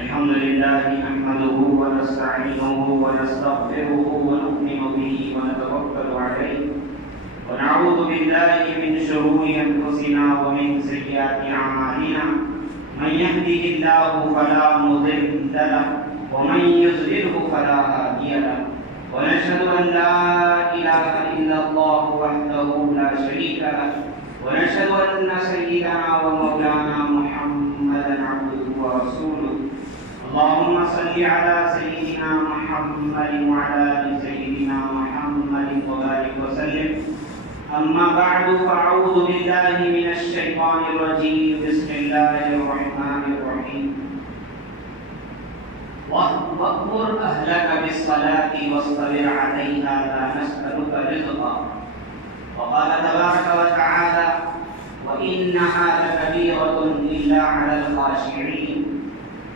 الحمد لله نحمده ونستعينه ونستغفره ونؤمن به ونتوكل عليه ونعوذ بالله من شرور أنفسنا ومن سيئات أعمالنا من يهده الله فلا مضل له ومن يضلله فلا هادي له ونشهد أن لا إله إلا الله وحده لا شريك له ونشهد أن سيدنا ومولانا محمدا عبده ورسوله اللهم صل على سيدنا محمد وعلى آل سيدنا محمد وبارك وسلم أما بعد فأعوذ بالله من الشيطان الرجيم بسم الله الرحمن الرحيم وأمر أهلك بالصلاة واصطبر عليها لا نسألك رزقا وقال تبارك وتعالى وإنها لكبيرة إلا على الخاشعين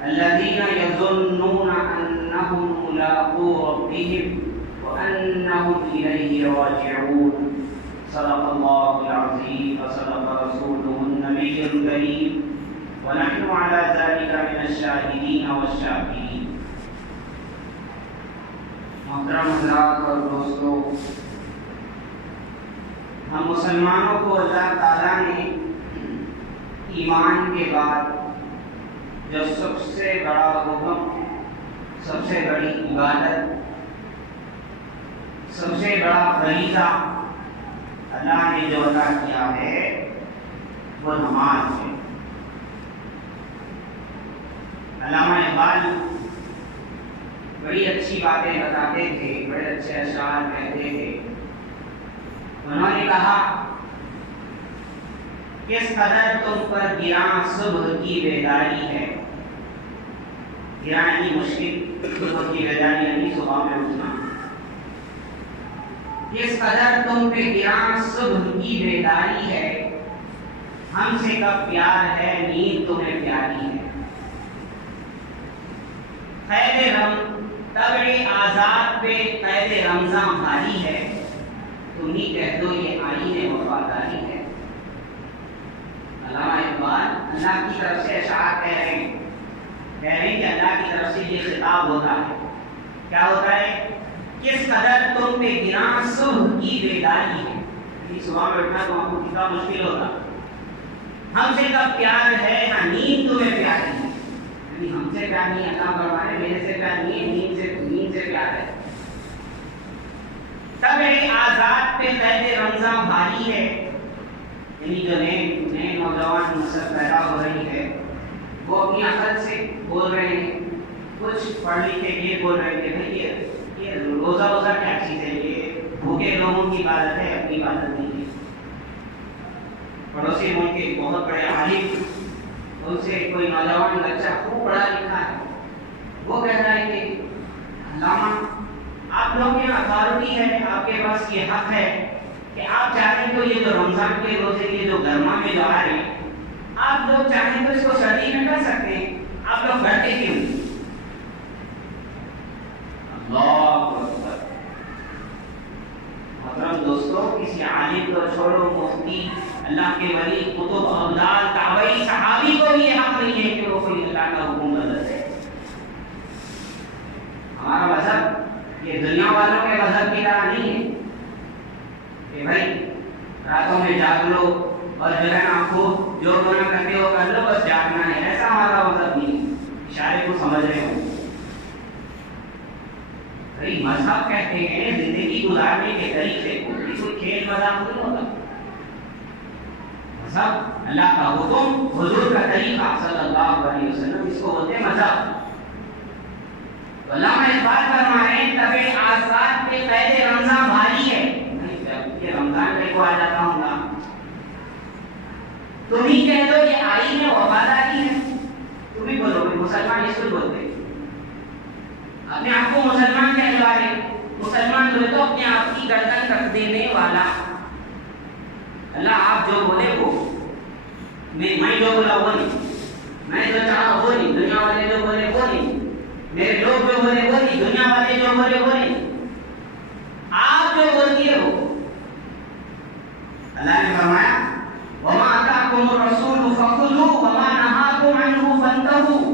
الذين يظنون أنهم ملاقو ربهم وأنهم إليه راجعون صدق الله العظيم وصدق رسوله النبي الكريم ونحن على ذلك من الشاهدين والشاكرين. محترم حضرات اور دوستو، ہم مسلمانوں کو اللہ تعالیٰ نے ایمان کے بعد جو سب سے بڑا حکم، سب سے بڑی عبادت، سب سے بڑا فریضہ اللہ نے جو عطا کیا ہے وہ نماز ہے. علامہ اقبال بڑی اچھی باتیں بتاتے تھے، بڑے اچھے اشعار کہتے تھے. انہوں نے کہا کس قدر تم پر گراں صبح کی بیداری ہے. گراں یعنی مشکل، صبح کی بیداری یعنی صبح میں اٹھنا. کس قدر تم پہ گراں صبح کی بیداری ہے، ہم سے کب پیار ہے نیند تمہیں پیاری ہے. قید طبع آزاد پہ قید رمضان بھاری ہے، تم ہی کہہ دو یہ آئین وفاداری ہے. علامہ اقبال اللہ کی طرف سے اشعار کہہ رہے ہیں کہ اللہ کی طرف سے یہ خطاب ہوتا ہے. کیا ہوتا ہے؟ کس قدر تم پہ گراں صبح کی بیداری ہے. صبح میں اٹھنا تو ہم کو کتنا مشکل ہوتا. ہم سے کب پیار ہے نہ نیند تمہیں پیاری ہے. یعنی ہم سے پیار نہیں، اللہ فرمانے میرے سے پیار نہیں ہے، نیند سے پیار ہے. طبع آزاد پہ قید رمضان بھاری ہے. یعنی جو نئے نوجوان نسل پیدا ہو رہی ہے وہ اپنی عقل سے بول رہے ہیں، کچھ پڑھ لکھ کے یہ بول رہے ہیں کہ بھائی یہ روزہ کیا چیز ہے، یہ بھوکے لوگوں کی عبادت ہے، اپنی عبادت نہیں ہے. پڑوسی ملک کے بہت بڑے عالم، ان سے کوئی نوجوان بچہ خوب پڑھا لکھا ہے، وہ کہہ رہا ہے کہ علامہ آپ لوگ کے اتھارٹی ہے، آپ کے پاس یہ حق ہے کہ آپ چاہیں تو یہ جو رمضان کے روزے کے جو گرما میں جو آ رہے ہیں، آپ لوگ چاہیں تو اس کو سردی میں کر سکتے ہیں، آپ لوگ کرتے کیوں نہیں؟ محترم دوستو، کسی عالم کو چھوڑو، مفتی، اللہ کے ولی، کتب، ابدال، تابعی، صحابی کو بھی یہ حق نہیں ہے کہ وہ کوئی اللہ کا حکم بدل دے. ہمارا مذہب یہ دنیا والوں کے مذہب کی طرح نہیں ہے کہ بھائی راتوں میں جاگ لو اور جو ہے نا خوب جو گناہ کرتے ہو کر لو، بس جاگنا ہے. ایسا ہمارا مذہب نہیں ہے. اشارے کو سمجھ رہے ہو؟ بھائی مذہب کہتے ہیں زندگی گزارنے کے طریقے کو، کوئی کھیل مذاق نہیں ہوتا. مذہب اللہ کا حکم، حضور کا طریقہ صلی اللہ علیہ وسلم، اس کو بولتے ہیں مذہب. علامہ اقبال فرما رہے ہیں طبع آزاد پہ قید رمضان بھاری ہے. یہ رمضان میں کو آ جاتا ہوں گا، تم ہی کہہ دو یہ آئین وفاداری ہے. تم ہی بولو. مسلمان اس کو بولتے ہیں، اپنے آپ کو مسلمان کہلوا رہے. مسلمان جو ہے تو اپنے آپ کی گردن رکھ دینے والا. اللہ آپ جو بولے وہ، میں جو بولا وہ نہیں، میں جو چاہا وہ نہیں، دنیا والے جو بولے وہ نہیں، میرے لوگ جو بولے وہ نہیں، دنیا والے جو بولے وہ نہیں، آپ جو بول دیے وہ. اللہ نے فرمایا وَمَا أَتَاكُمُ الرَّسُولُ فَخُذُوهُ وَمَا نَهَاكُمْ عَنْهُ فَانْتَهُوا.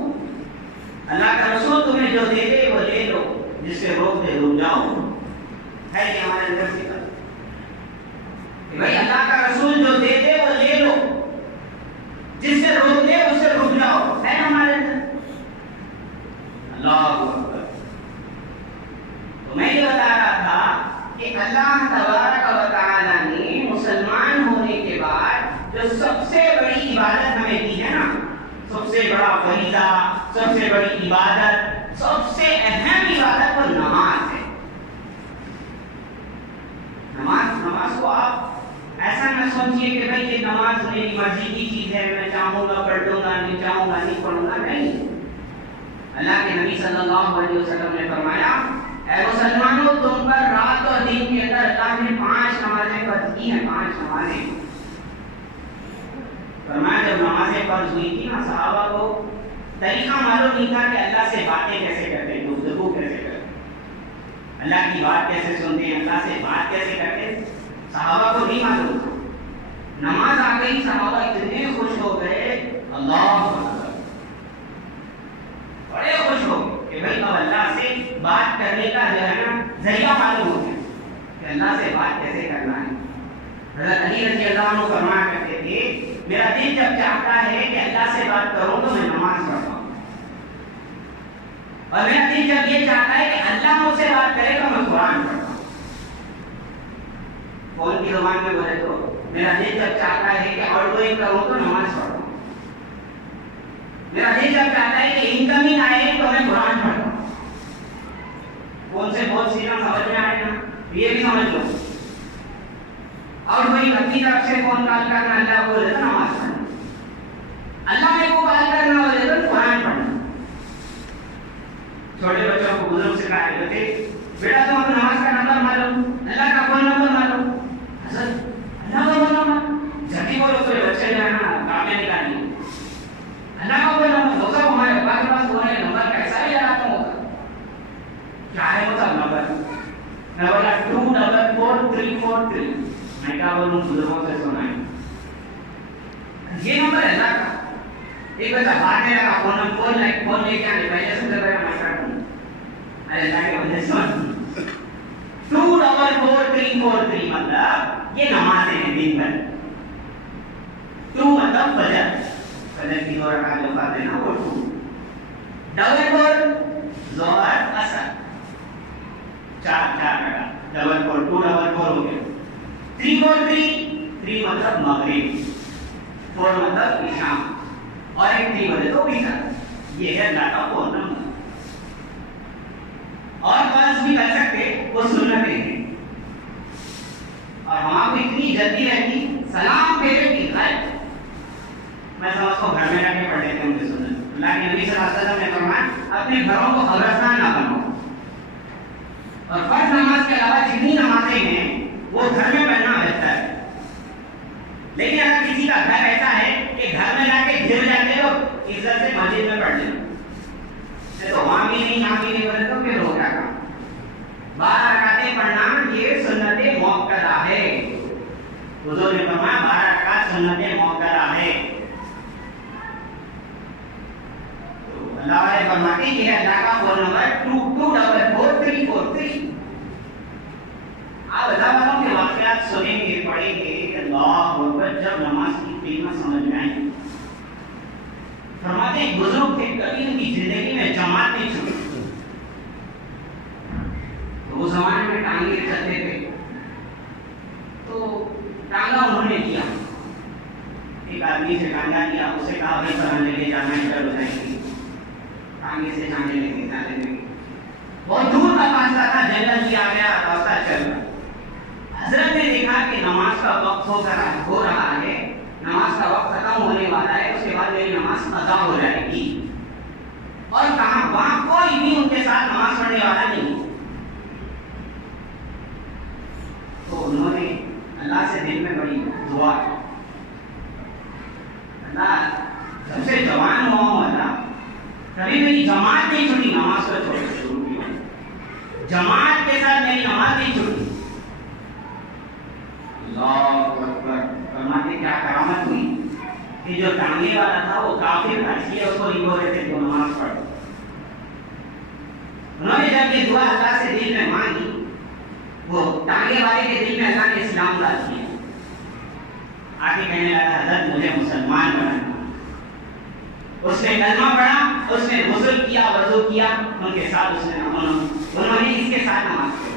فریضہ، سب سے بڑی عبادت، سب سے اہم عبادت وہ نماز ہے۔ نماز کو آپ ایسا نہ سوچیے کہ بھائی یہ نماز میری مرضی کی چیز ہے، میں چاہوں گا پڑھ لوں گا، نہیں چاہوں گا نہیں پڑھوں گا، نہیں۔ اللہ کے نبی صلی اللہ علیہ وسلم نے فرمایا، اے مسلمانوں، تم پر رات اور دن کے اندر اللہ نے 5 نمازیں فرض کی ہیں، 5 نمازیں۔ فرمایا جب نمازیں فرض ہوئی تھی نا، صحابہ کو طریقہ معلوم نہیں تھا کہ اللہ سے باتیں کیسے کرتے ہیں، گفتگو کیسے کرتے ہیں، اللہ کی بات کیسے سنتے ہیں، اللہ سے بات کیسے کرتے ہیں، صحابہ کو نہیں معلوم تھا۔ نماز آ گئی، صحابہ اتنے خوش ہو گئے، اللہ اکبر، بڑے خوش ہو گئے کہ بھائی اب اللہ سے بات کرنے کا جو ہے نا ذریعہ معلوم ہو گیا کہ اللہ سے بات کیسے کرنا ہے۔ حضرت علی رضی اللہ عنہ فرمایا کرتے تھے، میرا دل جب چاہتا ہے کہ اللہ سے بات کروں تو میں نماز پڑھتا ہوں، اور میرا دل جب یہ چاہتا ہے کہ اللہ مجھ سے بات کرے تو میں قرآن پڑھتا ہوں۔ فون کی زبان میں بولے تو میرا دل جب چاہتا ہے کہ آؤٹ گوئنگ کروں تو نماز پڑھتا ہوں، میرا دل جب چاہتا ہے کہ انکمنگ آئے تو میں قرآن پڑھتا ہوں۔ فون سے بہت سیدھا سمجھ میں آئے نا، یہ بھی سمجھ لو، اور کوئی اپنی طرف سے فون کال کرنا اللہ کو بولے تو نماز پڑھنا، اللہ میں کو کال کرنا بولے تو قرآن پڑھنا۔ چھوٹے بچوں کو بزرگ سے کہا کرتے تھے، بیٹا تم اپنے نماز کا نمبر معلوم، اللہ کا فون نمبر معلوم؟ حضرت اللہ کا فون نمبر جھٹی بولو تو بچے جو ہے نا کامیاں نکالیے، اللہ کا فون نمبر دوسرا ہمارے ابا کے پاس فون ہے، نمبر کیسا بھی لگاتا ہوگا، کیا ہے وہ سب نمبر؟ میں بولا 244343، میں کیا بولوں، بزرگوں سے سنا ہے یہ نمبر ہے اللہ کا۔ ایک بچہ بھاگنے لگا، فون لے کے آنے، پہلے سے لگ رہا ہے میں کر دوں، ارے اللہ کے بندے سن، 244343 مطلب یہ نمازیں ہیں دن بھر۔ 2 مطلب فجر، فجر کی 2 رکعت جو فرض ہے نا وہ 2، 4 ظہر عصر 4 رکعت، 4 2 ہو گیا۔ 3 مطلب مغرب، 4 مطلب عشاء، اور ایک 3 بجے تو عشاء۔ یہ ہے اللہ کا فون نمبر۔ اور فرض بھی کر سکتے، وہ سنتیں ہیں، اور ہمارا کو اتنی جلدی رہتی سلام پھیرے کی غائب، میں سمجھ کو گھر میں رہ کے پڑھ لیتے ہیں ان کی سنت۔ اللہ کے نبی صلی اللہ علیہ وسلم نے فرمایا اپنے گھروں کو قبرستان نہ بناؤ، اور فرض نماز کے علاوہ جتنی نمازیں ہیں وہ گھر میں پڑھنا بہتر ہے۔ لیکن اگر کسی کا گھر ایسا ہے کہ گھر میں جا کے گر جاتے ہو، عزت سے مسجد میں پڑھ لینا، تو وہاں بھی نہیں یہاں بھی نہیں بولے تو پھر ہو کیا کام؟ 12 رکعتیں پڑھنا یہ سنت موقدہ ہے، حضور نے فرمایا 12 رکعت سنت موقدہ ہے۔ اللہ والے فرماتے ہیں یہ ہے اللہ کا فون نمبر 22444343۔ آپ اللہ والوں کے واقعات سنیں گے، پڑھیں گے، اللہ اکبر، جب نماز کی قیمت سمجھ میں آئے۔ فرماتے ہیں بزرگ تھے، کبھی ان کی زندگی میں جماعت نہیں چھوٹی، تو اس زمانے میں ٹانگے چلتے تھے، تو ٹانگا انہوں نے لیا، ایک آدمی سے ٹانگا لیا، اسے کہا بھائی فرمان لے کے جانا ہے، چل بتائیں گے، ٹانگے سے جانے لگے جانے لگے، بہت دور کا فاصلہ تھا، جنگل بھی آ گیا، راستہ چل رہا۔ حضرت نے دیکھا کہ نماز کا وقت ہو رہا ہے، نماز کا وقت ختم ہونے والا ہے، اس کے بعد میری نماز قضا ہو جائے گی، اور کہاں وہاں کوئی بھی ان کے ساتھ نماز پڑھنے والا نہیں، تو انہوں نے اللہ سے دل میں بڑی دعا، اللہ جب سے جوان ہوا ہوں اللہ کبھی میری جماعت نہیں چھوٹی، نماز کو چھوڑ کے شروع کی، جماعت کے ساتھ میری نماز نہیں چھوٹی۔ اللہ اکبر، فرماتے کیا کرامت ہوئی کہ جو ٹانگے والا تھا وہ کافر تھا، اس لیے اس کو نہیں بول رہے تھے تو نماز پڑھ۔ انہوں نے جب یہ دعا اللہ سے دل میں مانگی، وہ ٹانگے والے کے دل میں اللہ نے اسلام لا دیا، آگے کہنے لگا حضرت مجھے مسلمان بنانا۔ اس نے کلمہ پڑھا، اس نے غسل کیا، وضو کیا، ان کے ساتھ انہوں نے اس کے ساتھ نماز پڑھی۔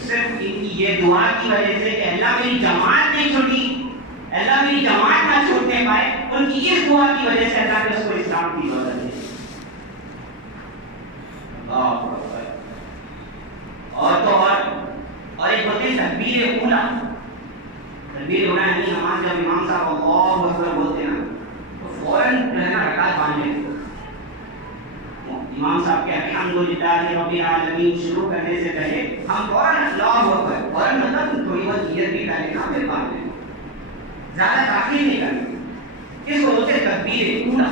صرف ان کی یہ دعا کی وجہ سے کہ اللہ میری جماعت نہیں چھوٹی، اللہ میری جماعت نہ چھوٹنے پائے، ان کی اس دعا کی وجہ سے اللہ نے اس کو اسلام کی دولت دی۔ اور تو اور ایک ہوتی ہے تکبیر اولا۔ تکبیر اولا یعنی نماز جب امام صاحب اللہ اکبر بولتے ہیں نا تو فوراً جو ہے نا رکعت باندھ لیتے۔ امام صاحب کے الحمدللہ رب العالمین شروع کرنے سے پہلے ہم فوراً اللہ اکبر، فوراً مطلب تھوڑی بہت نیت بھی ڈالیں نا، پھر باندھ لیں، زیادہ تاخیر نہیں کرنی۔ اس کو بولتے ہیں تکبیر اولا۔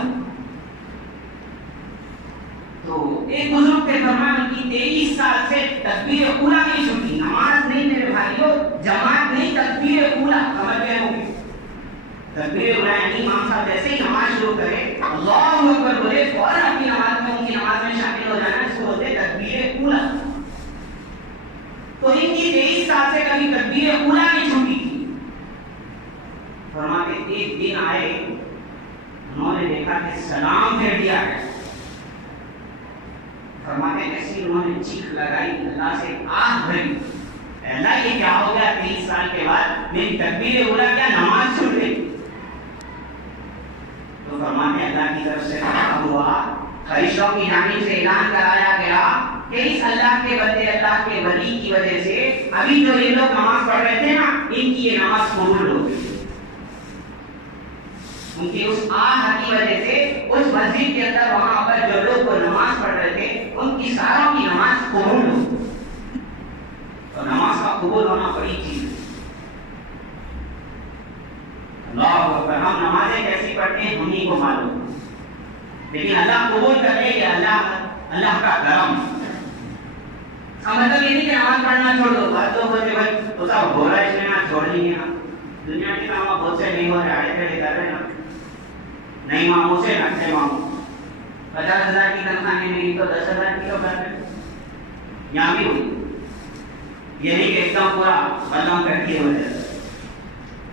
تو ایک بزرگ کے فرمان ان کی 23 سال سے تکبیر اولا نہیں چھوٹی، نماز نہیں میرے بھائیوں، جماعت نہیں، تکبیر اولا۔ سمجھ گئے ہوں گے تکبیر اولا یعنی امام صاحب جیسے ہی نماز شروع کرے اللہ اکبر بولے فوراً اپنی نماز میں ان کی نماز میں شامل ہو جانا، اس کو بولتے ہیں تکبیر اولا۔ تو ان کی 23 سال سے کبھی تکبیر اولا نہیں چھوٹی تھی۔ فرماتے ایک دن آئے، انہوں نے دیکھا کہ سلام پھیر دیا ہے۔ فرماتے ایسی انہوں نے چیخ لگائی، اللہ سے آہ بھری، اللہ یہ کیا ہو گیا 23 سال کے بعد میری تکبیر اولا کیا نماز چھوٹ گئی؟ تو فرماتے اللہ کی طرف سے کہا ہوا، فرشتوں کی جانب سے اعلان کرایا گیا کہ اس اللہ کے بندے، اللہ کے ولی کی وجہ سے ابھی جو یہ لوگ نماز پڑھ رہے تھے نا، ان کی یہ نماز قبول ہو گئی۔ ان کی اس آہ کی وجہ سے اس مسجد کے اندر وہاں پر جو لوگ نماز پڑھ رہے تھے ان کی ساروں کی نماز قبول ہو۔ اور نماز کا قبول ہونا بڑی چیز ہے۔ اللہ اکبر، ہم نمازیں کیسی پڑھتے ہیں ہم ہی کو معلوم، لیکن اللہ قبول کر لے یہ اللہ کا کرم۔ مطلب یہ نہیں کہ نماز پڑھنا چھوڑ دو، بات تو بولتے بھائی تو سب ہو رہا ہے اس میں نا چھوڑ دیں گے نا، دنیا کے کام بہت سے نہیں ہو رہے، آڑے کھڑے کر رہے نا، نہیں ماموں سے نٹے ماموں، 50,000 کی تنخواہ نہیں ملی تو 10,000 کی تو کر رہے، یہاں بھی ہوئی۔ یہ نہیں کہ ایک دم پورا بدنام کر کے ہو جائے۔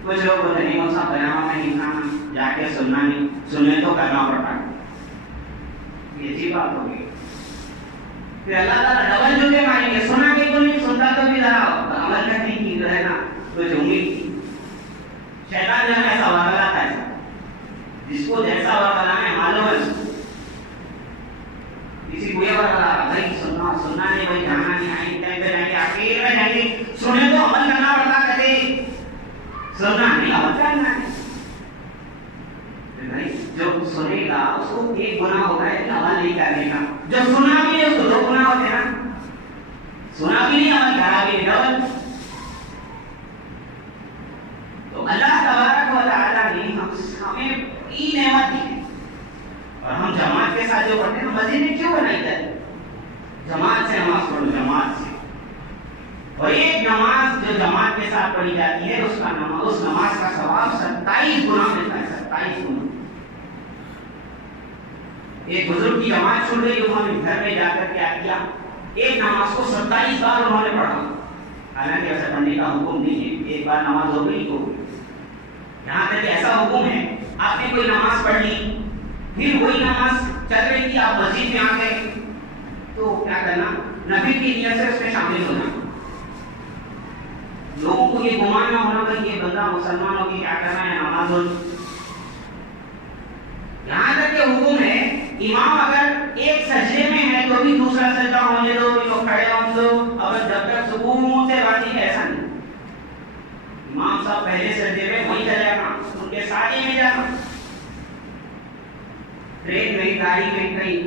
کچھ لوگ بولتے نہیں صاحب بیانوں میں نہیں کھانا، جا کے سننا نہیں، سننے تو کرنا پڑتا ہے، یہ عجیب بات ہوگی۔ پھر اللہ تعالیٰ ڈبل جوتے ماریں گے، سنا کہ کوئی نہیں سنتا تو بھی ذرا عمل کرنے کی جو ہے نا کچھ امید تھی۔ شیطان جو ہے ایسا ورگلاتا ہے، جس کو جیسا ورگلانا ہے معلوم ہے اس کو، کسی کو یہ ورگلا بھائی سننا نہیں، بھائی جانا نہیں، آئیں ٹائم پہ جائیں گے، آخر میں جائیں گے، سنے تو عمل کرنا پڑتا کہتے سننا نہیں عمل کرنا ہے۔ جو سنے گا اس کو ایک گناہ ہوتا ہے کہ عمل نہیں کرنے کا، جو سنا بھی ہے اس کو 2 گناہ ہوتے ہیں نا، سنا بھی نہیں عمل کرا بھی نہیں، ڈبل۔ تو اللہ تبارک و تعالیٰ نے ہمیں ای نعمت دی ہے، اور ہم جماعت کے ساتھ جو پڑھتے ہیں مسجد میں کیوں بنائی جاتی؟ جماعت سے نماز پڑھو، جماعت سے۔ اور ایک نماز جو جماعت کے ساتھ پڑھی جاتی ہے اس نماز کا ثواب 27 گنا ملتا ہے، 27 گنا۔ ایک بزرگ کی جماعت چھوٹ گئی، انہوں نے گھر میں جا کر کیا کیا، ایک نماز کو 27 بار انہوں نے پڑھا، حالانکہ ایسا پڑھنے کا حکم نہیں ہے، ایک بار نماز ہو گئی تو یہاں تک ایسا حکم ہے آپ نے کوئی نماز پڑھ لی، پھر وہی نماز چل رہی تھی، آپ مسجد میں آ گئے تو کیا کرنا، نفل کی نیت سے اس میں شامل ہونا۔ لوگوں کو یہ گمان نہ ہونا کہ یہ بندہ مسلمانوں کی کیا کرنا ہے، نماز ہو۔ یہاں تک کہ حکم ہے امام اگر ایک سجدے میں ہے تو بھی دوسرا سجدہ ہونے دو، لوگ کھڑے ہوں دو، اب جب تک سکون سے بات نہیں، ایسا نہیں۔ امام صاحب پہلے سجدے میں وہیں چلے جانا، ان کے ساتھ ہی میں جانا۔ ٹرین میں، گاڑی میں، کہیں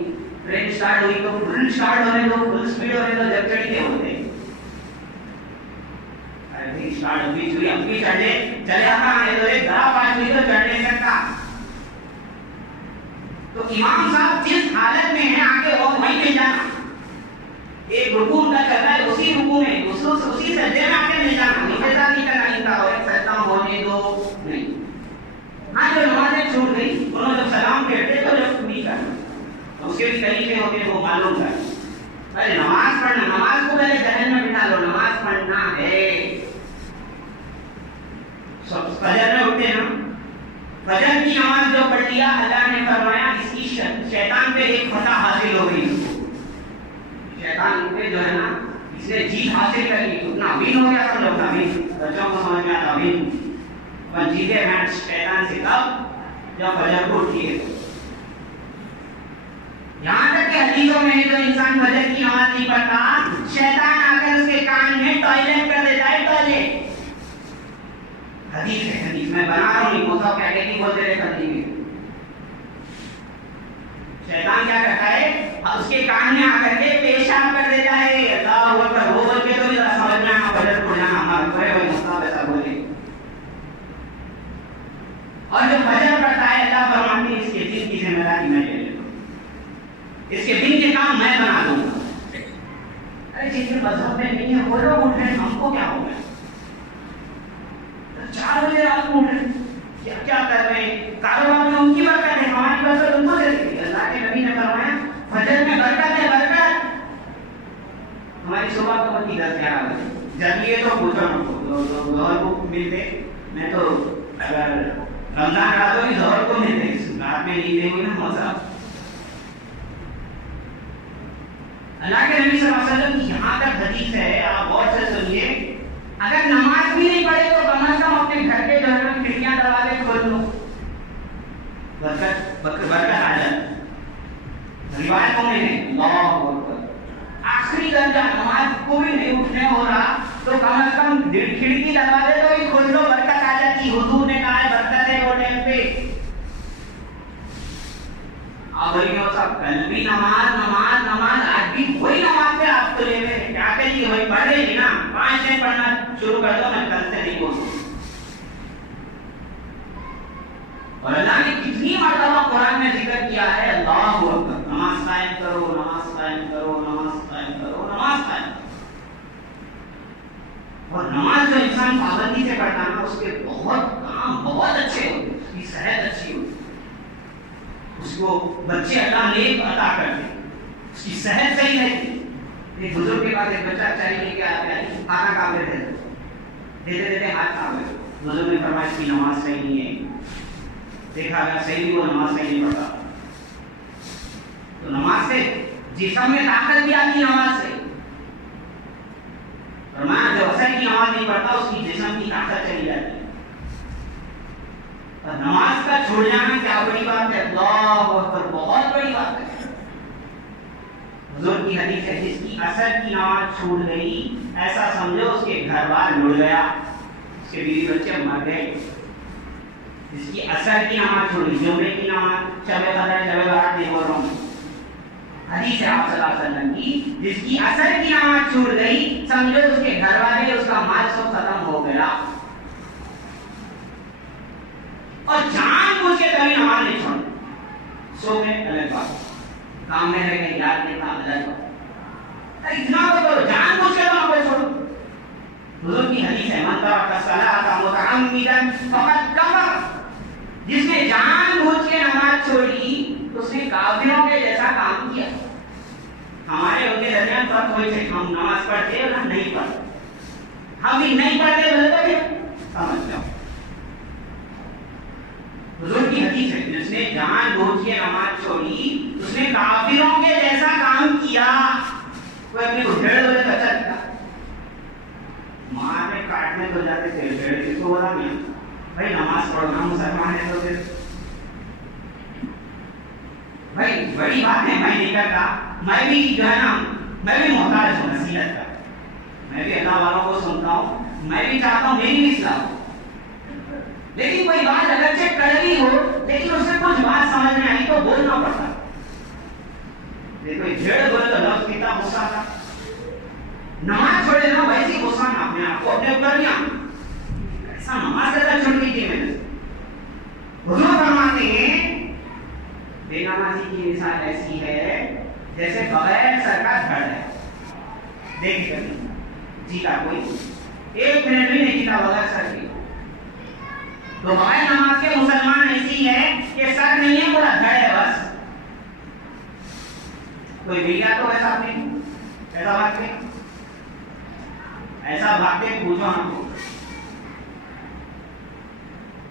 ٹرین سٹارٹ ہوئی تو فل سٹارٹ ہونے دو، فل سپیڈ ہونے دو، جب چڑھی کے ہوتے سٹارٹ ہوئی اب بھی چڑھنے چلے آتا ہے تو ایک ذرا پاس ہوئی تو چڑھ نہیں سکتا۔ تو امام صاحب جس حالت میں ہیں آگے وہ وہیں پہ جانا، ایک رکوع کا چل رہا ہے اسی رکوع میں اسی سجدے میں آگے نہیں جانا، انتظار نہیں کرنا ان کا اور ایک سجدہ ہونے دو نہیں۔ ہاں جو نمازیں چھوٹ گئی انہوں نے جب سلام پھیرتے تو جب نہیں کرنا، اس کے بھی طریقے ہوتے ہیں وہ معلوم کر۔ پہلے نماز پڑھنا، نماز کو پہلے ذہن میں بٹھا لو، نماز پڑھنا ہے۔ فجر میں اٹھتے نا، فجر کی نماز جو پڑھ لیا اللہ نے فرمایا اس کی شیطان پہ ایک فتح حاصل ہو گئی، شیطان پہ جو ہے نا اس نے جیت حاصل کر لی، اتنا وین ہو گیا سب لوگ، بچوں کو سمجھ میں آتا وین، جیتے ہیں شیطان سے کب؟ جب فجر کو اٹھیے. یہاں تک کہ حدیثوں میں جو انسان فجر کی نماز نہیں پڑھتا شیطان آ کر اس کے کان میں ٹوائلٹ کر دیتا ہے. ٹوائلٹ حدیث ہے, حدیث میں بنا رہا ہوں, وہ سب کہتے بولتے رہے حدیث میں. شیطان کیا کرتا ہے اس کے کان میں آ کر کے پیشاب کر دیتا ہے. اللہ اکبر, وہ بول کے تو سمجھ میں آنا فجر کو جانا ہمارا کوئی مستحب ایسا بولے. اور جو فجر پڑھتا ہے اللہ فرماتے ہیں اس کے دن کی ذمہ داری میں لے لیتا ہوں, اس کے دن کے کام میں بنا دوں گا. ارے جن کے مذہب میں نہیں ہے وہ لوگ اٹھ رہے ہیں, ہم کو کیا ہو گیا؟ 4 بجے رات کو اٹھ رہے ہیں, کیا کر رہے ہیں؟ کاروبار میں ان کی برکت ہے, ہماری برکت ان کو دے دی. اللہ کے نبی نے فرمایا فجر میں برکت ہے, برکت. ہماری صبح کو بتی 10-11 بجے جب یہ تو پوچھو نا ظہر کو ملتے. میں تو اگر رمضان راتوں کی ظہر کو ملتے, رات میں نیندے ہوئی نا مزہ. اللہ کے نبی صلی اللہ علیہ وسلم کی یہاں تک حدیث ہے, آپ غور سے سنیے. اگر نماز بھی نہیں پڑھے تو کم از کم اپنے گھر کے جو ہے کھڑکیاں دروازے کھول لو, برکت آ جائے. روایتوں میں ہے اللہ اکبر, آخری درجہ نماز کو بھی نہیں اٹھنے ہو رہا تو کم از کم کھڑکی دروازے تو ہی کھول لو, برکت آ جاتی. حضور نے کہا ہے برکت ہے وہ ٹائم پہ. آپ بولیں صاحب کل بھی نماز نماز نماز, آج بھی وہی نماز پہ آپ کو لے ہوئے کیا کریے, وہی پڑھ رہے ہیں نا. 5 دن پڑھنا شروع کر دو, میں کل سے نہیں بولوں. اور اللہ نے کتنی مرتبہ قرآن میں ذکر کیا ہے اللہ اکبر, نماز قائم کرو, نماز قائم کرو, نماز قائم کرو, نماز قائم کرو. اور نماز جو انسان پابندی سے پڑھتا ہے نا اس کے بہت کام بہت اچھے ہوتے, اس کی صحت اچھی ہوتی, اس کو بچے اللہ نیک عطا کرتے, اس کی صحت صحیح رہتی. ایک بزرگ کے پاس ایک بچہ چاہیے کہ کھانا کھاتے رہتے, دیتے دیتے ہاتھ کھا گئے. بزرگ نے فرمایا اس کی نماز صحیح نہیں ہے. دیکھا گیا صحیح بھی وہ نماز صحیح نہیں پڑھتا. تو نماز سے جسم میں طاقت بھی آتی, نماز سے. فرمایا جو اثر کی نماز نہیں پڑھتا اس کی جسم کی طاقت چلی جاتی ہے. اور نماز کا چھوڑ جانا کیا بڑی بات ہے, اللہ اکبر, بہت بڑی بات ہے. حضور کی حدیث ہے جس کی اثر کی نماز چھوٹ گئی ایسا سمجھو اس کے گھر بار لڑ گیا, اس کے بیوی بچے مر گئے. جس کی اثر کی نماز چھوڑی, جمعے کی نماز, شب قدر, شب برات نہیں بول رہا ہوں, حدیث ہے آپ صلی اللہ علیہ وسلم کی, جس کی اثر کی نماز چھوٹ گئی سمجھو اس کے گھر والے اس کا مال سب ختم ہو گیا. اور جان بوجھ کے کبھی نماز نہیں چھوڑ, سو میں الگ بات, کام میں رہ گئے یاد نہیں تھا الگ بات. اتنا تو کرو, جان بوجھ کے نماز چھوڑو. حضور کی حدیث ہے من ترک الصلاۃ متعمدا فقد کفر, جس نے جان بوجھ کے نماز چھوڑی اس نے کافروں کے جیسا کام کیا. ہمارے ان کے درمیان فرق ہوئی ہے, ہم نماز پڑھتے اور ہم نہیں پڑھتے. ہم بھی نہیں پڑھتے بولے تو پھر سمجھ جاؤ. حضور کی حدیث ہے جس نے جان بوجھ کے نماز چھوڑی اس نے کافروں کے جیسا کام کیا. کوئی اپنے کو ڈھیڑ بولے تو اچھا دکھا, مارنے کاٹنے تو جاتے تھے, ڈھیڑ کس کو بولا میاں بھائی نماز پڑھنا مسلمان ہے تو پھر بھائی بڑی بات ہے. میں نہیں کرتا, میں بھی جو ہے نا میں بھی محتاج ہوں نصیحت کا, میں بھی اللہ والوں کو سنتا ہوں, میں بھی چاہتا ہوں میری بھی اصلاح ہو. لیکن کوئی بات اگر سے کڑوی ہو لیکن اس سے کچھ بات سمجھ میں آئی تو بولنا پڑتا. دیکھو جھیڑ بولے تو لفظ کتنا غصہ تھا, نماز چھوڑے نا ویسی غصہ نہ اپنے آپ کو اپنے اوپر لیا. ایسا نماز کیسا چھوڑ دی تھی میں نے. حضور فرماتے ہیں بے نمازی کی مثال ایسی ہے جیسے بغیر سر کا دھڑ ہے. دیکھ کبھی جیتا کوئی 1 منٹ بھی نہیں جیتا بغیر سر کے. تو بغیر نماز کے مسلمان ایسی ہے کہ سر نہیں ہے پورا دھڑ ہے بس. کوئی مل گیا تو ایسا نہیں, ایسا بھاگتے پوچھو ہم کو.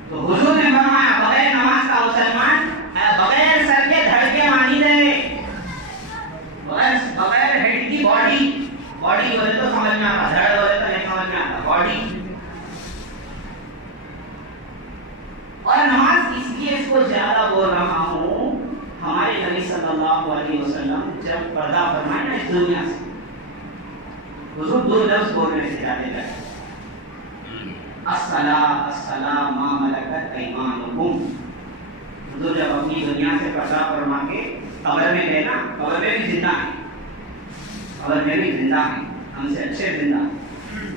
تو حضور نے فرمایا بغیر نماز کا مسلمان بغیر سر کے دھڑ کے مانی رہے, بغیر ہیڈ کی باڈی بولے تو سمجھ میں آتا, دھڑ بولے تو نہیں سمجھ میں آتا, باڈی. پردہ فرمائے نا اس دنیا سے. حضور دو لفظ بولنے سے زیادہ ڈرتے. الصلاۃ الصلاۃ ما ملکت ایمانکم. حضور جب اپنی دنیا سے پردہ فرما کے قبر میں گئے نا، قبر میں بھی زندہ ہیں، قبر میں بھی زندہ ہیں، ہم سے اچھے زندہ ہیں.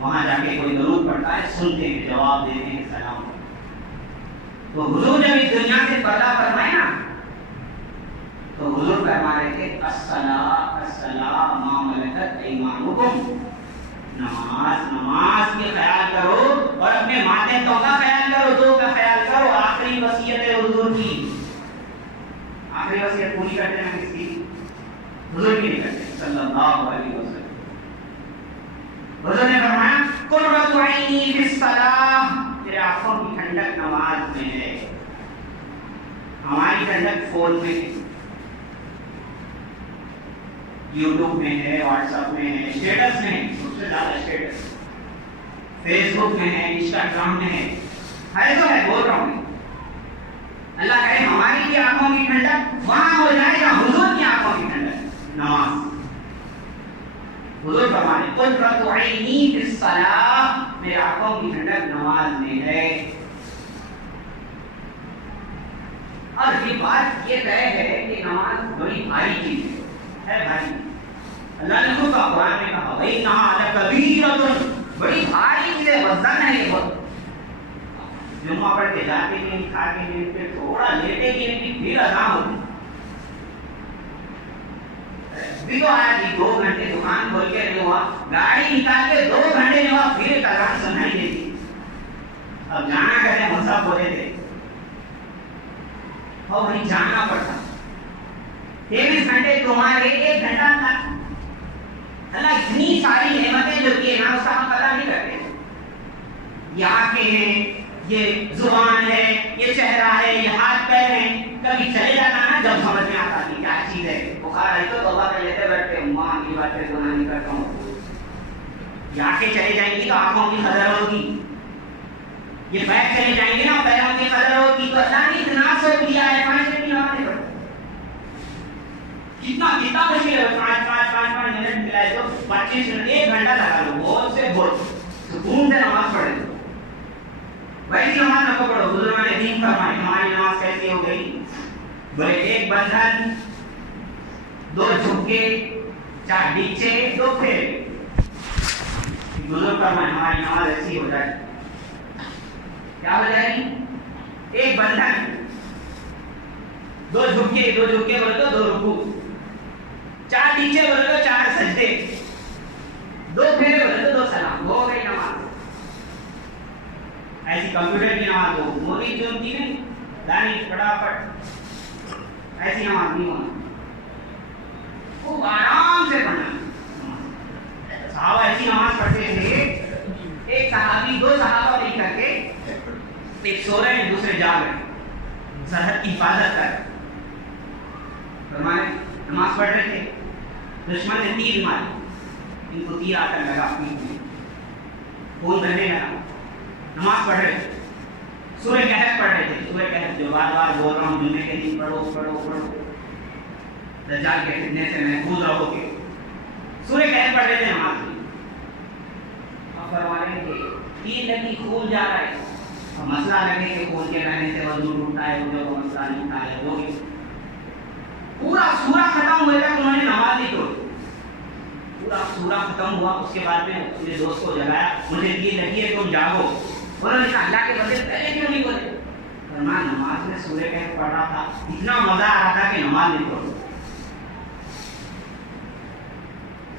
وہاں جا کے کوئی درود پڑھتا ہے، سنتے ہیں، جواب دیتے ہیں، سلام. تو حضور جب اس دنیا سے پردہ فرمائے نا تو حضور فرما رہے تھے الصلاۃ الصلاۃ ما ملکت ایمانکم. نماز نماز کی خیال کرو اور اپنے ماتحتوں کا خیال کرو، دو کا خیال کرو. آخری وصیت ہے حضور کی. آخری وصیت پوری کرتے ہیں کس کی؟ حضور کی نہیں کرتے صلی اللہ علیہ وسلم. حضور نے فرمایا قرۃ عینی فی الصلاۃ، میرے آنکھوں کی ٹھنڈک نماز میں ہے. ہماری ٹھنڈک فون میں ہے، یوٹیوب میں ہے، واٹس ایپ میں ہے، اسٹیٹس میں ہے، سب سے زیادہ اسٹیٹس، فیس بک میں ہے، انسٹاگرام میں ہے تو ہے. بول رہا ہوں اللہ کرے ہماری بھی آنکھوں کی ٹھنڈک وہاں ہو جائے یا حضور کی آنکھوں کی ٹھنڈک نماز. حضور فرمانے قرۃ عینی فی الصلاۃ، میرے آنکھوں کی ٹھنڈک نماز میں ہے. اور یہ بات یہ طے ہے کہ نماز بڑی بھاری چیز ہے بھائی. اللہ نے خود قرآن میں کہا وَإِنَّهَا لَكَبِيرَةٌ، بڑی بھاری چیز ہے، وزن ہے یہ بہت. جمعہ پڑھ کے جاتے نہیں، کھا کے نہیں، پھر تھوڑا لیٹے کی نہیں، پھر اذان ہوتی. بھی تو آیا جی 2 گھنٹے دکان کھول کے نہیں ہوا، گاڑی نکال کے 2 گھنٹے نہیں ہوا، پھر اذان سنائی دیتی. اب جانا کہتے مذہب بولے تھے اور وہیں جانا پڑتا. 23 گھنٹے تمہارے 1 گھنٹہ تک اللہ اتنی ساری نعمتیں جو کی نا اس کا ہم پتہ نہیں کرتے. یہ آنکھیں ہیں، یہ زبان ہے، یہ چہرہ ہے، یہ ہاتھ پیر ہیں. کبھی چلے جاتا نا جب سمجھ میں آتا کہ کیا چیز ہے. بخار آئی تو توبہ کر لیتے بیٹھتے ماں کی باتیں گناہ نہیں کرتا ہوں. یہ آنکھیں چلے جائیں گی تو آنکھوں کی قدر ہوگی. یہ پیر چلے جائیں گے نا پیروں کی قدر ہوگی. تو اللہ نے اتنا سب دیا ہے 5 منٹ نماز پڑھو. کتنا مشکل ہے 5 منٹ ملائے تو 25 منٹ 1 گھنٹہ لگا لو. بہت سے بہت سکون سے نماز پڑھے. ویسی نماز نہ پڑھو. بزرگوں نے دین فرمائی ہماری نماز کیسی ہو گئی؟ بولے 1 بندھن، 2 جھکے، 4 ڈیچے، 2 پھیرے. بزرگ فرمائی ہماری نماز ایسی ہو جائے. کیا ہو جائے گی؟ 1 بندھن، 2 جھکے بولے تو 2 رکوع، 4 ڈیچے بولے تو 4 سجدے، 2 پھیرے بولے تو 2 سلام. ہو گئی نماز. ایسی کمپیوٹر کی نماز ہو، موری جو کی نہیں دانی فٹافٹ، ایسی نماز نہیں ہونا. خوب آرام سے پڑھنا. صحابہ ایسی نماز پڑھتے تھے. ایک صحابی 2 صحابہ مل کر کے، ایک سو رہے ہیں دوسرے جاگ رہے ہیں، سرحد کی حفاظت کر فرمانے نماز پڑھ رہے تھے. دشمن نے تیر ماری، ان کو تیر آ کر لگا پیٹ میں، خون بہنے لگا. نماز پڑھ رہے تھے، سورہ کہف پڑھ رہے تھے. سورہ کہف جو بار بار بول رہا ہوں جمعے کے دن پڑھو. دجال کے فتنے سے محفوظ رہو گے. سورہ کہف پڑھ رہے تھے نماز میں. اب فرمانے کہ تیر لگی، خون جا رہا ہے. اب مسئلہ لگے کہ خون کے بہنے سے وضو ٹوٹتا ہے، جو مسئلہ نہیں تھا ہے وہ پورا سورہ ختم ہوئے تک انہوں نے نماز نہیں توڑی. پورا سورہ ختم ہوا. اس کے بعد میں میرے دوست کو جگایا، مجھے تیر لگی ہے تم جاگو. انہوں نے کہا اللہ کے بندے پہلے کیوں نہیں بولے؟ فرمایا نماز میں سورہ کہف پڑھ رہا تھا، اتنا مزہ آ رہا تھا کہ نماز نہیں توڑی.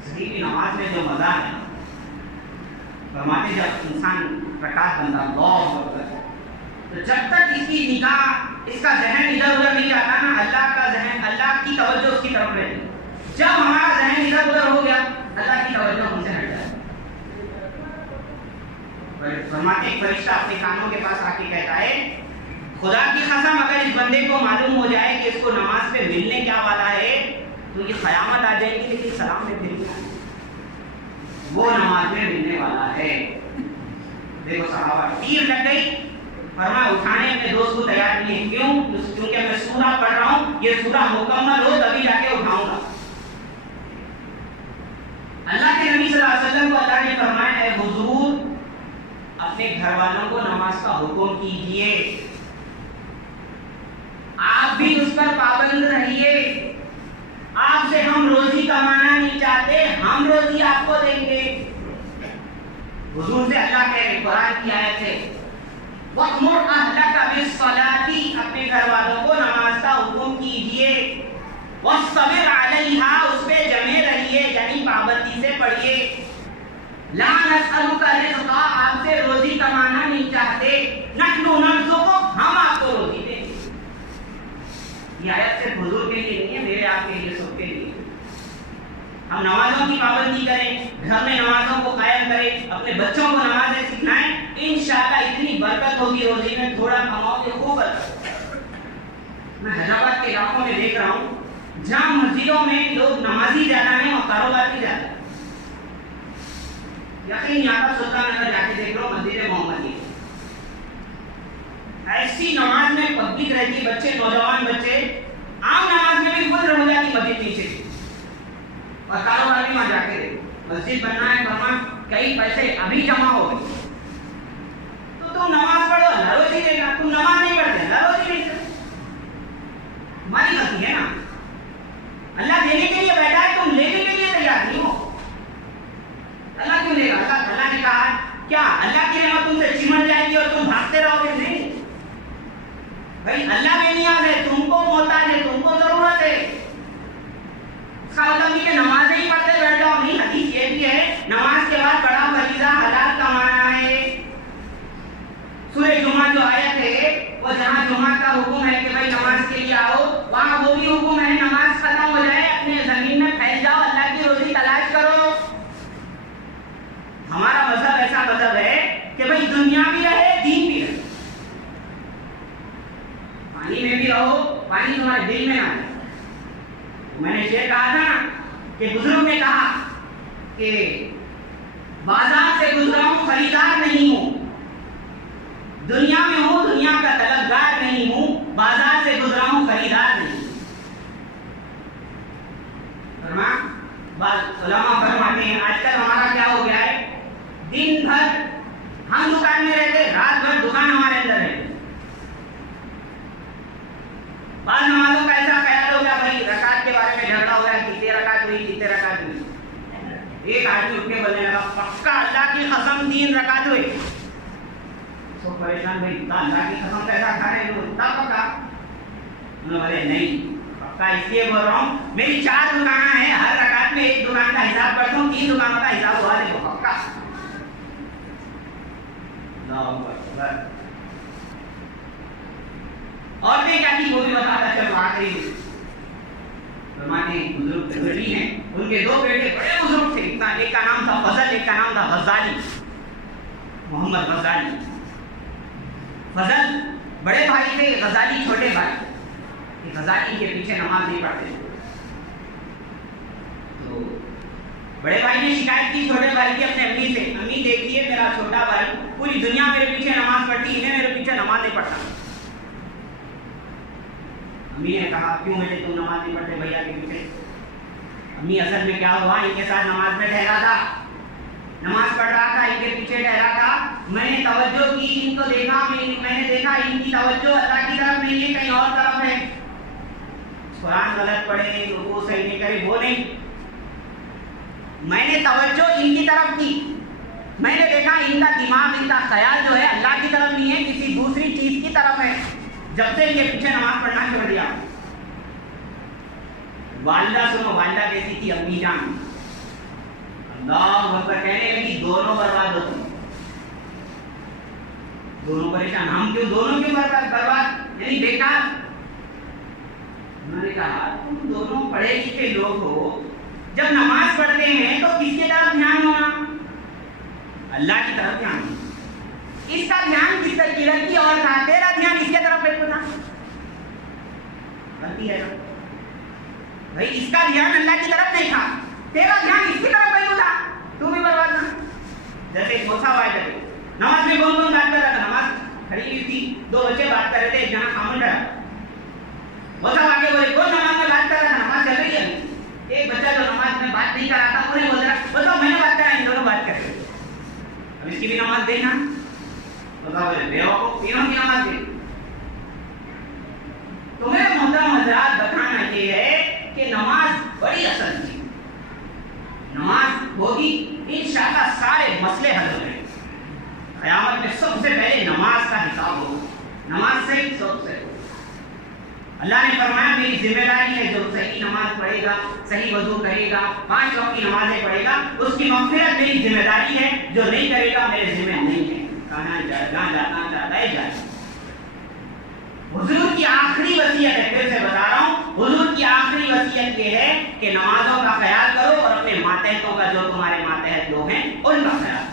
صحیح نماز میں جو مزہ ہے فرماتے جب انسان رکعت بنتا اللہ اکبر، تو جب تک اس کی نگاہ، اس کا ذہن ادھر ادھر نہیں جاتا نا، اللہ کا ذہن، اللہ کی توجہ اس کی طرف رہتی. جب ہمارا ذہن ادھر ادھر ہو گیا اللہ کی توجہ ہم سے ہٹ جائے. فرماتے ایک فرشتہ اپنے کانوں کے پاس آ کے کہتا ہے خدا کی قسم اگر اس بندے کو معلوم ہو جائے کہ اس کو نماز پہ ملنے کیا والا ہے تو یہ قیامت آ جائے گی لیکن سلام میں پھر وہ نماز میں ملنے والا ہے. دیکھو صحابہ تیر لگ گئی، فرمایا اٹھانے اپنے دوست کو تیار نہیں ہے. کیوں؟ کیونکہ میں سورہ پڑھ رہا ہوں، یہ سورہ مکمل ہو تبھی جا کے اٹھاؤں فرماؤں گا. اللہ کے نبی صلی اللہ علیہ وسلم کو اللہ نے فرمایا ہے حضور اپنے گھر والوں کو نماز کا حکم کیجئے, آپ بھی اس پر پابند رہیے. آپ سے ہم روزی کمانا نہیں چاہتے, ہم روزی آپ کو دیں گے. حضور سے اللہ کہہ رہے قرآن کی آیت ہے وَأْمُرْ أَهْلَكَ بِالصَّلَاةِ, اپنے گھر والوں کو نماز کا حکم کیجئے. وَاصْطَبِرْ عَلَيْهَا, اس پہ جمے رہیے یعنی پابندی سے پڑھیے. لَا نَسْأَلُكَ رِزْقًا, آپ سے روزی کمانا نہیں چاہتے. نَحْنُ نَرْزُقُكَ, ہم آپ کو روزی دیں گے. یہ آیت صرف حضور کے لیے نہیں ہے, میرے آپ کے لیے, سب کے لیے. ہم نمازوں کی پابندی کریں, گھر میں نمازوں کو قائم کریں, اپنے بچوں کو نمازیں سکھائیں, انشاءاللہ اتنی برکت ہوگی روزی میں, تھوڑا کماؤ گے خوب برکت. میں حیدرآباد کے علاقوں میں دیکھ رہا ہوں جہاں مسجدوں میں لوگ نمازی زیادہ ہیں اور کاروبار بھی زیادہ ہے. یقین یہاں پر سلطان نگر جا کے دیکھ رہا ہوں مسجد محمدی, ایسی نماز میں پبلک رہتی, بچے, نوجوان بچے, عام نماز میں بھی فل ہو جاتی مسجد نیچے, اور کاروبار بھی وہاں جا کے دیکھو. مسجد بننا ہے فرما, کئی پیسے ابھی جمع ہو گئے, تو تم نماز پڑھو اللہ روزی دے گا. تم نماز نہیں پڑھتے اللہ روزی نہیں دے. ہماری غلطی ہے نا, اللہ دینے کے لیے بیٹھا ہے, تم لینے کے لیے تیار نہیں ہو. اللہ کیوں لے گا؟ اللہ نے کہا کیا اللہ کی رحمت تم سے چمٹ جائے گی اور تم بھاگتے رہو گے؟ نہیں بھائی, اللہ بے نیاز ہے, تم کو محتاج ہے, تم کو ضرورت ہے. اس کا مطلب نہیں کہ نمازیں ہی پڑھتے بیٹھ جاؤ, نہیں. حدیث یہ بھی ہے نماز کے بعد بڑا فریضہ حلال کمانا ہے. سورہ جمعہ جو آیت ہے وہ جہاں جمعہ کا حکم ہے کہ بھائی نماز کے لیے آؤ, وہاں وہ بھی حکم ہے نماز ختم ہو جائے اپنے زمین میں پھیل جاؤ, اللہ کی روزی تلاش کرو. ہمارا مذہب ایسا مذہب ہے کہ بھائی دنیا بھی رہے دین بھی رہے. پانی میں بھی رہو, پانی تمہارے دل میں نہ رہے. میں نے یہ کہا تھا نا کہ بزرگ نے کہا کہ بازار سے گزرا ہوں خریدار نہیں ہوں, دنیا میں ہوں دنیا کا طلبگار نہیں ہوں, بازار سے گزرا ہوں خریدار نہیں. علماء فرماتے ہیں آج کل ہمارا کیا ہو گیا ہے, دن بھر ہم دکان میں رہتے, رات بھر دکان ہمارے اندر ہے. بعض نمازوں کا ایسا خیال ہو گیا بھائی رکعت کے بارے میں جھگڑا ہو گیا, کتنے رکعت ہوئی کتنے رکعت ہوئی. ایک آدمی اٹھ کے بولنے لگا پکا اللہ کی قسم 3 رکعت ہوئی. سب پریشان, بھائی اللہ کی قسم کیسا کھا رہے ہو, اتنا پکا؟ انہوں نے بولے نہیں پکا اس لیے بول رہا ہوں, میری 4 دکانیں ہیں, ہر رکعت میں ایک دکان کا حساب کرتا ہوں, 3 دکانوں کا حساب ہوا دیکھو پکا. عورتیں کیا تھی وہ بھی بتاتا چل آخری فرماتے بزرگ بیٹی ہیں, ان کے 2 بیٹے بڑے بزرگ تھے. ایک کا نام تھا فضل, ایک کا نام تھا غزالی, محمد غزالی. فضل بڑے بھائی تھے, غزالی چھوٹے بھائی. غزالی کے پیچھے نماز نہیں پڑھتے. تو بڑے بھائی نے شکایت کی چھوٹے بھائی کی اپنے امی سے, امی دیکھیے میرا چھوٹا بھائی پوری دنیا میرے پیچھے نماز پڑھتی, انہیں میرے پیچھے نماز نہیں پڑھتا. امی نے کہا کیوں مجھے تم نماز نہیں پڑھتے بھیا کے پیچھے؟ امی اصل میں کیا ہوا, ان کے ساتھ نماز میں ٹھہرا تھا, نماز پڑھ رہا تھا, ان کے پیچھے ٹھہرا تھا. میں نے توجہ کی, ان کو دیکھا, میں نے دیکھا ان کی توجہ اللہ کی طرف نہیں ہے, کہیں اور طرف ہے. قرآن غلط پڑھے, رکوع صحیح نہیں کرے, وہ نہیں. میں نے توجہ ان کی طرف کی, میں نے دیکھا ان کا دماغ, ان کا خیال جو ہے اللہ کی طرف نہیں ہے, کسی دوسری چیز کی طرف ہے. جب سے یہ پیچھے نماز پڑھنا چھوڑ دیا. والدہ سنو, والدہ کیسی تھی امی جان, اللہ اکبر کہنے لگی دونوں برباد ہوتے, دونوں پریشان. ہم کیوں, دونوں کیوں برباد یعنی بیکار. انہوں نے کہا تم دونوں پڑھے لکھے لوگ ہو, جب نماز پڑھتے ہیں تو کس کی طرف دھیان ہونا؟ اللہ کی طرف دھیان ہونا. اس کا دھیان کس طرح کی لڑکی اور تھا, تیرا دھیان اس کے طرف ایک تھا. غلطی ہے بھائی, اس کا دھیان اللہ کی طرف نہیں تھا, تیرا دھیان اس کی طرف ایک تھا, تو بھی برباد نہ. جیسے موسیٰ وائے کرے نماز میں کون کون بات کر رہا تھا, نماز کھڑی ہوئی تھی, 2 بچے بات کر رہے تھے, ایک جنا خاموش رہا. موسیٰ آگے بولے کون نماز میں بات کر رہا تھا, نماز چل رہی ہے. کی نماز دینا بتاؤ بیوقوف تینوں کی نماز دے. تمہیں محترم حضرات بتانا یہ ہے کہ نماز بڑی اصل چیز. نماز ہوگی انشاءاللہ سارے مسئلے حل ہو جائیں. قیامت میں سب سے پہلے نماز کا حساب ہوگا. نماز صحیح سب سے اللہ نے فرمایا میری ذمہ داری ہے جو صحیح نماز پڑھے گا, صحیح وضو کرے گا, 5 وقت کی نمازیں پڑھے گا, اس کی مغفرت میری ذمہ داری ہے. جو نہیں کرے گا میرے ذمہ نہیں ہے. کہاں جانا چاہتا ہے جائے. حضور کی آخری وصیت ہے, پھر سے بتا رہا ہوں, حضور کی آخری وصیت یہ ہے کہ نمازوں کا خیال کرو اور اپنے ماتحتوں کا, جو تمہارے ماتحت لوگ ہیں ان کا خیال.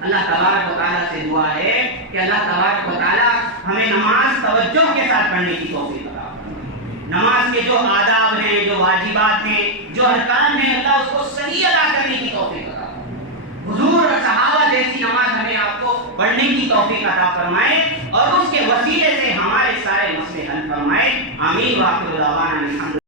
اللہ تبارک و تعالیٰ سے دعا ہے کہ اللہ تبارک و تعالیٰ ہمیں نماز توجہ کے ساتھ پڑھنے کی توفیق عطا فرمائے. نماز کے جو آداب ہیں, جو واجبات ہیں, جو ارکان ہیں, اللہ اس کو صحیح ادا کرنے کی توفیق عطا فرمائے. حضور اور صحابہ جیسی نماز ہمیں آپ کو پڑھنے کی توفیق عطا فرمائے اور اس کے وسیلے سے ہمارے سارے مسئلے حل فرمائے. آمین. واخر دعوانا الحمد